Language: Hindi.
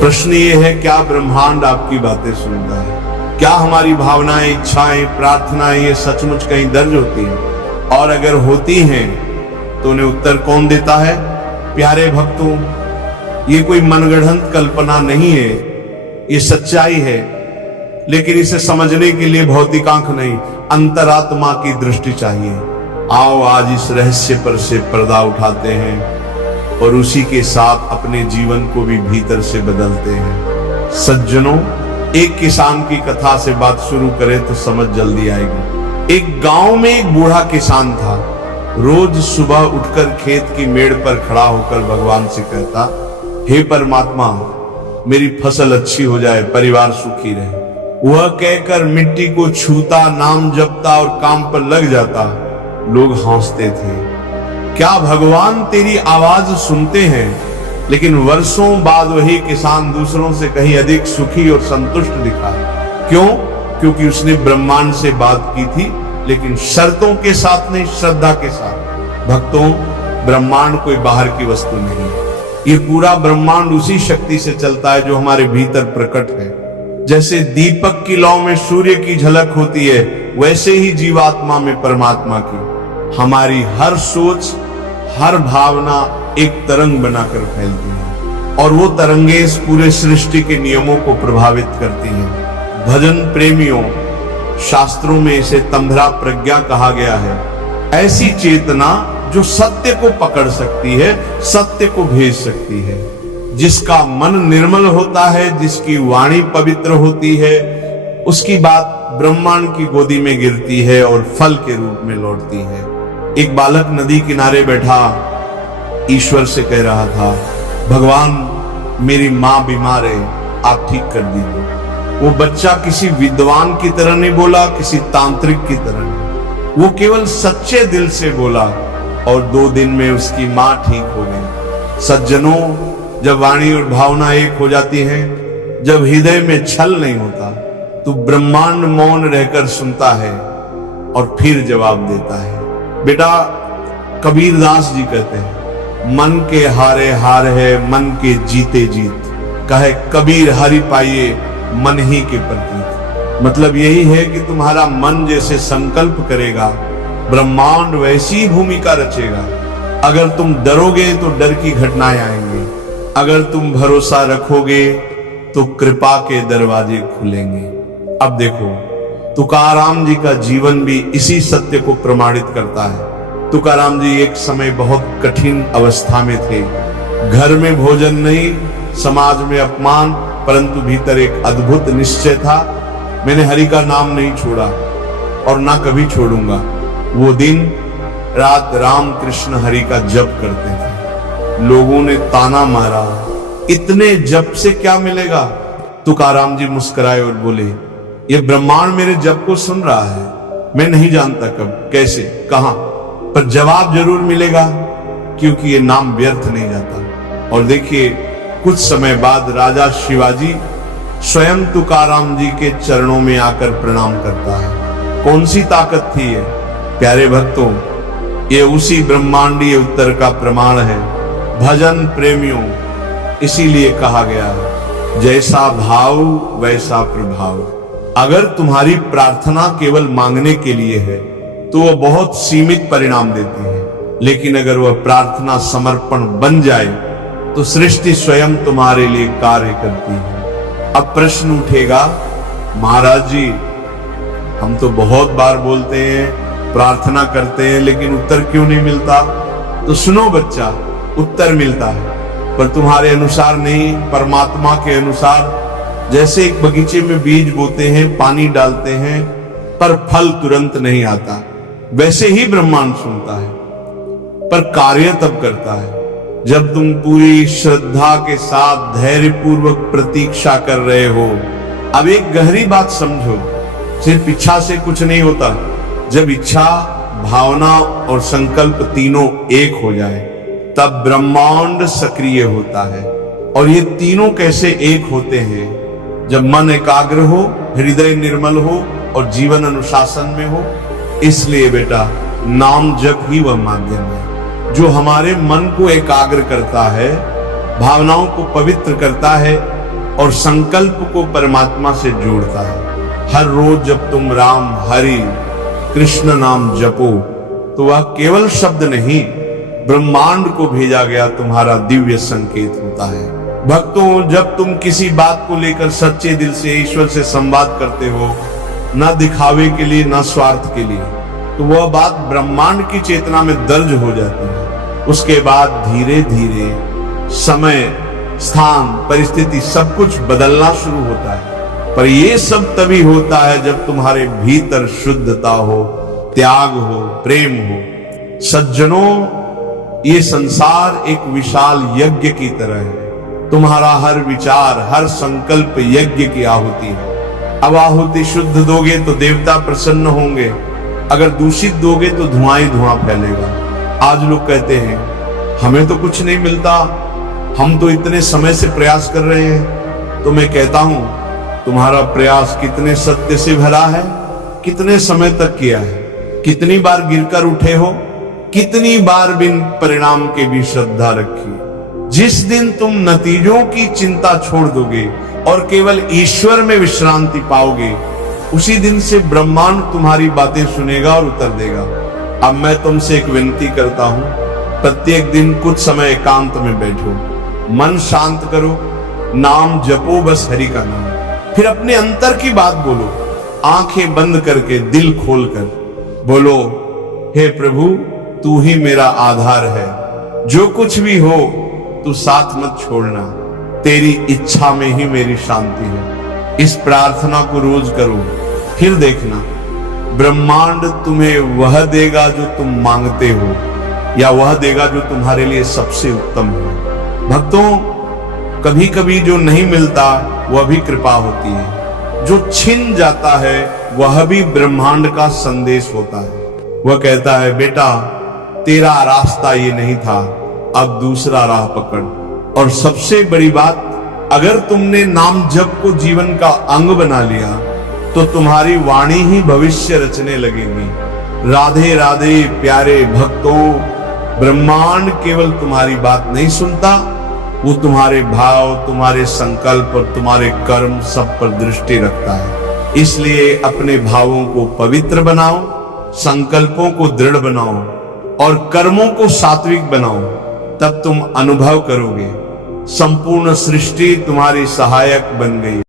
प्रश्न ये है, क्या ब्रह्मांड आपकी बातें सुनता है? क्या हमारी भावनाएं, इच्छाएं, प्रार्थनाएं ये सचमुच कहीं दर्ज होती हैं? और अगर होती हैं तो उन्हें उत्तर कौन देता है? प्यारे भक्तों, ये कोई मनगढ़ंत कल्पना नहीं है, ये सच्चाई है। लेकिन इसे समझने के लिए भौतिक आंख नहीं, अंतरात्मा की दृष्टि चाहिए। आओ आज इस रहस्य पर से पर्दा उठाते हैं और उसी के साथ अपने जीवन को भी भीतर से बदलते हैं। सज्जनों, एक किसान की कथा से बात शुरू करें तो समझ जल्दी आएगी। एक गांव में एक बूढ़ा किसान था। रोज सुबह उठकर खेत की मेड़ पर खड़ा होकर भगवान से कहता, हे परमात्मा, मेरी फसल अच्छी हो जाए, परिवार सुखी रहे। वह कहकर मिट्टी को छूता, नाम जपता और काम पर लग जाता। लोग हंसते थे, क्या भगवान तेरी आवाज सुनते हैं? लेकिन वर्षों बाद वही किसान दूसरों से कहीं अधिक सुखी और संतुष्ट दिखा। क्यों? क्योंकि उसने ब्रह्मांड से बात की थी, लेकिन शर्तों के साथ नहीं, श्रद्धा के साथ। भक्तों, ब्रह्मांड कोई बाहर की वस्तु नहीं, ये पूरा ब्रह्मांड उसी शक्ति से चलता है जो हमारे भीतर प्रकट है। जैसे दीपक की लौ में सूर्य की झलक होती है, वैसे ही जीवात्मा में परमात्मा की। हमारी हर सोच, हर भावना एक तरंग बनाकर फैलती है और वो तरंगे इस पूरे सृष्टि के नियमों को प्रभावित करती हैं। भजन प्रेमियों, शास्त्रों में इसे तंभरा प्रज्ञा कहा गया है। ऐसी चेतना जो सत्य को पकड़ सकती है, सत्य को भेज सकती है। जिसका मन निर्मल होता है, जिसकी वाणी पवित्र होती है, उसकी बात ब्रह्मांड की गोदी में गिरती है और फल के रूप में लौटती है। एक बालक नदी किनारे बैठा ईश्वर से कह रहा था, भगवान, मेरी मां बीमार है, आप ठीक कर दीजिए। वो बच्चा किसी विद्वान की तरह नहीं बोला, किसी तांत्रिक की तरह नहीं, वो केवल सच्चे दिल से बोला और 2 दिन में उसकी मां ठीक हो गई। सज्जनों, जब वाणी और भावना एक हो जाती है, जब हृदय में छल नहीं होता, तो ब्रह्मांड मौन रहकर सुनता है और फिर जवाब देता है। बेटा, कबीरदास जी कहते हैं, मन के हारे हार है, मन के जीते जीत। कहे कबीर हरि पाइए, मन ही के प्रतीक। मतलब यही है कि तुम्हारा मन जैसे संकल्प करेगा, ब्रह्मांड वैसी भूमिका रचेगा। अगर तुम डरोगे तो डर की घटनाएं आएंगी, अगर तुम भरोसा रखोगे तो कृपा के दरवाजे खुलेंगे। अब देखो, तुकाराम जी का जीवन भी इसी सत्य को प्रमाणित करता है। तुकाराम जी एक समय बहुत कठिन अवस्था में थे। घर में भोजन नहीं, समाज में अपमान, परंतु भीतर एक अद्भुत निश्चय था, मैंने हरि का नाम नहीं छोड़ा और ना कभी छोड़ूंगा। वो दिन रात राम कृष्ण हरि का जप करते थे। लोगों ने ताना मारा, इतने जप से क्या मिलेगा? तुकाराम जी मुस्कुराए और बोले, ये ब्रह्मांड मेरे जप को सुन रहा है, मैं नहीं जानता कब, कैसे, कहां, पर जवाब जरूर मिलेगा, क्योंकि ये नाम व्यर्थ नहीं जाता। और देखिए, कुछ समय बाद राजा शिवाजी स्वयं तुकाराम जी के चरणों में आकर प्रणाम करता है। कौन सी ताकत थी ये? प्यारे भक्तों, ये उसी ब्रह्मांडीय उत्तर का प्रमाण है। भजन प्रेमियों, इसीलिए कहा गया है, जैसा भाव वैसा प्रभाव। अगर तुम्हारी प्रार्थना केवल मांगने के लिए है तो वह बहुत सीमित परिणाम देती है, लेकिन अगर वह प्रार्थना समर्पण बन जाए तो सृष्टि स्वयं तुम्हारे लिए कार्य करती है। अब प्रश्न उठेगा, महाराज जी, हम तो बहुत बार बोलते हैं, प्रार्थना करते हैं, लेकिन उत्तर क्यों नहीं मिलता? तो सुनो बच्चा, उत्तर मिलता है, पर तुम्हारे अनुसार नहीं, परमात्मा के अनुसार। जैसे एक बगीचे में बीज बोते हैं, पानी डालते हैं, पर फल तुरंत नहीं आता, वैसे ही ब्रह्मांड सुनता है, पर कार्य तब करता है जब तुम पूरी श्रद्धा के साथ धैर्य पूर्वक प्रतीक्षा कर रहे हो। अब एक गहरी बात समझो, सिर्फ इच्छा से कुछ नहीं होता। जब इच्छा, भावना और संकल्प तीनों एक हो जाए, तब ब्रह्मांड सक्रिय होता है। और ये तीनों कैसे एक होते हैं? जब मन एकाग्र हो, हृदय निर्मल हो और जीवन अनुशासन में हो। इसलिए बेटा, नाम जप ही वह माध्यम है जो हमारे मन को एकाग्र करता है, भावनाओं को पवित्र करता है और संकल्प को परमात्मा से जोड़ता है। हर रोज जब तुम राम हरि कृष्ण नाम जपो तो वह केवल शब्द नहीं, ब्रह्मांड को भेजा गया तुम्हारा दिव्य संकेत होता है। भक्तों, जब तुम किसी बात को लेकर सच्चे दिल से ईश्वर से संवाद करते हो, न दिखावे के लिए न स्वार्थ के लिए, तो वह बात ब्रह्मांड की चेतना में दर्ज हो जाती है। उसके बाद धीरे धीरे समय, स्थान, परिस्थिति सब कुछ बदलना शुरू होता है। पर यह सब तभी होता है जब तुम्हारे भीतर शुद्धता हो, त्याग हो, प्रेम हो। सज्जनों, ये संसार एक विशाल यज्ञ की तरह है। तुम्हारा हर विचार, हर संकल्प यज्ञ की आहुति है। अब आहुति शुद्ध दोगे तो देवता प्रसन्न होंगे, अगर दूषित दोगे तो धुआं ही धुआं फैलेगा। आज लोग कहते हैं हमें तो कुछ नहीं मिलता, हम तो इतने समय से प्रयास कर रहे हैं। तो मैं कहता हूं, तुम्हारा प्रयास कितने सत्य से भरा है, कितने समय तक किया है, कितनी बार गिरकर उठे हो, कितनी बार बिन परिणाम के भी श्रद्धा रखी। जिस दिन तुम नतीजों की चिंता छोड़ दोगे और केवल ईश्वर में विश्रांति पाओगे, उसी दिन से ब्रह्मांड तुम्हारी बातें सुनेगा और उत्तर देगा। अब मैं तुमसे एक विनती करता हूं, प्रत्येक दिन कुछ समय एकांत में बैठो, मन शांत करो, नाम जपो, बस हरि का नाम। फिर अपने अंतर की बात बोलो, आंखें बंद करके, दिल खोलकर बोलो, हे प्रभु, तू ही मेरा आधार है, जो कुछ भी हो तू साथ मत छोड़ना, तेरी इच्छा में ही मेरी शांति है। इस प्रार्थना को रोज करो, फिर देखना ब्रह्मांड तुम्हें वह देगा जो तुम मांगते हो, या वह देगा जो तुम्हारे लिए सबसे उत्तम है। भक्तों, कभी कभी जो नहीं मिलता वह भी कृपा होती है, जो छिन जाता है वह भी ब्रह्मांड का संदेश होता है। वह कहता है, बेटा तेरा रास्ता ये नहीं था, अब दूसरा राह पकड़। और सबसे बड़ी बात, अगर तुमने नाम जप को जीवन का अंग बना लिया तो तुम्हारी वाणी ही भविष्य रचने लगेगी। राधे राधे प्यारे भक्तों, ब्रह्मांड केवल तुम्हारी बात नहीं सुनता, वो तुम्हारे भाव, तुम्हारे संकल्प और तुम्हारे कर्म सब पर दृष्टि रखता है। इसलिए अपने भावों को पवित्र बनाओ, संकल्पों को दृढ़ बनाओ और कर्मों को सात्विक बनाओ, तब तुम अनुभव करोगे संपूर्ण सृष्टि तुम्हारी सहायक बन गई।